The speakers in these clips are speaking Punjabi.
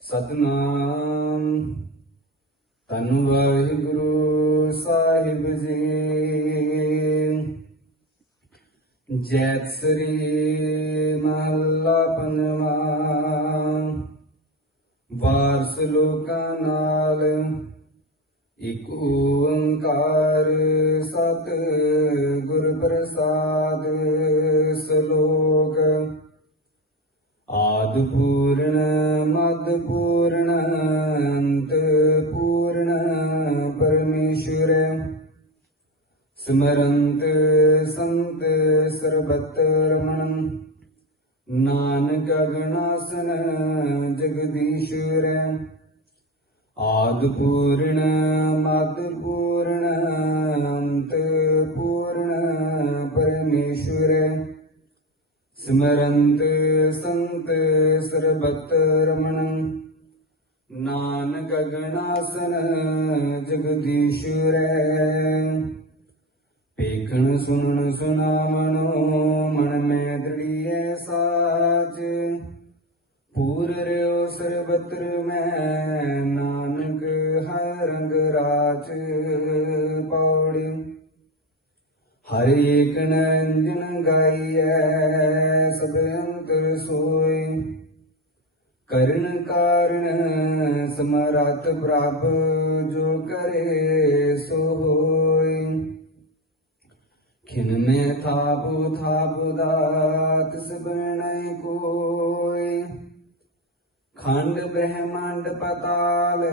ਸਤਨਾਮ। ਤਨ ਵਾਹਿਗੁਰੂ ਸਾਹਿਬ ਜੀ। ਜੈਤ ਸ੍ਰੀ ਮਹੱਲਾ ਪੰਜਵਾ। ਵਾਰਸ ਲੋਕਾਂ ਨਾਲ ਇਕ ਓੰਕਾਰ ਸਤ ਗੁਰ ਪ੍ਰਸਾਦ ਸਲੋਕ ਆਦ ਪੂਰਨ ਮਦ ਪੂਰਨ ਅੰਤ ਪੂਰਨ ਪਰਮੇਸ਼ਰ। ਸਿਮਰੰਤ, ਸੰਤ, ਸਰਬਤ ਰਮਣ। ਨਾਨਕ ਅਗਨਾਸਨ ਜਗਦੀਸ਼ਰ। ਆਦ ਪੂਰਨ ਮਦ ਪੂਰਨ ਅੰਤ ਪੂਰਨ ਪਰਮੇਸ਼ਰ। ਸਿਮਰੰਤ ਸੰਤ ਸਰਬਤ ਰਮਣ। ਨਾਨਕ ਅਗਨਾਸਨ ਜਗਦੀਸ਼ਰ ਪੇਖਣ ਸੁਣਨ ਸੁਨਾਮਣੋ ਮਨ ਮੈਂ ਦੜੀਏ ਸਾਚ। ਪੂਰ ਰਿਓ ਸਰਬਤਰ ਮੈਂ, ਨਾਨਕ ਹਰ ਰੰਗ ਰਾਚ ਪੌੜੀ ਹਰ ਏਕ ਨੰਜਨ ਗਾਈਐ, ਸਭ ਅੰਤਰ ਸੋਈ ਕਰਨ ਕਾਰਨ ਸਮਰਤ ਪ੍ਰਭ ਜੋ ਕਰੇ ਸੋ ਹੋਈ ਖਿਨ ਮੈਂ ਥਾਪੁ ਥਾਪੁ ਦਾਤ ਸਬਣੈ ਕੋਈ ਖੰਡ ਬ੍ਰਹਮੰਡ ਪਤਾਲ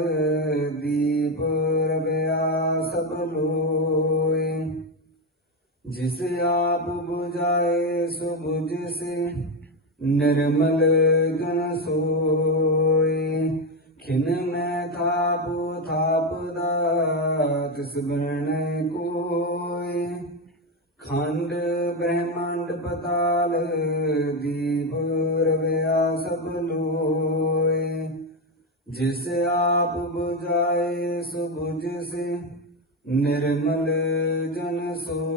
ਦੀਪ ਰਵਿਆ ਸਭ ਲੋਈ ਜਿਸ ਆਪ 부ਝਾਏ ਸੋ 부ਝਿਸੇ ਨਿਰਮਲ ਜਨ ਸੋਈ ਖਿਨ ਮੈਂ ਥਾਪੁ ਥਾਪ ਦਾਤ ਸਬਣੈ ਕੋਈ ਖੰਡ, ਬ੍ਰਹਮੰਡ, ਪਤਾਲ, ਦੀਪ, ਰਵਿਆ ਸਭ ਲੋਏ। ਜਿਸ ਆਪ 부ਝਾਏ ਸੋ 부ਝਿਸੇ ਨਿਰਮਲ ਜਨ ਸੋਏ।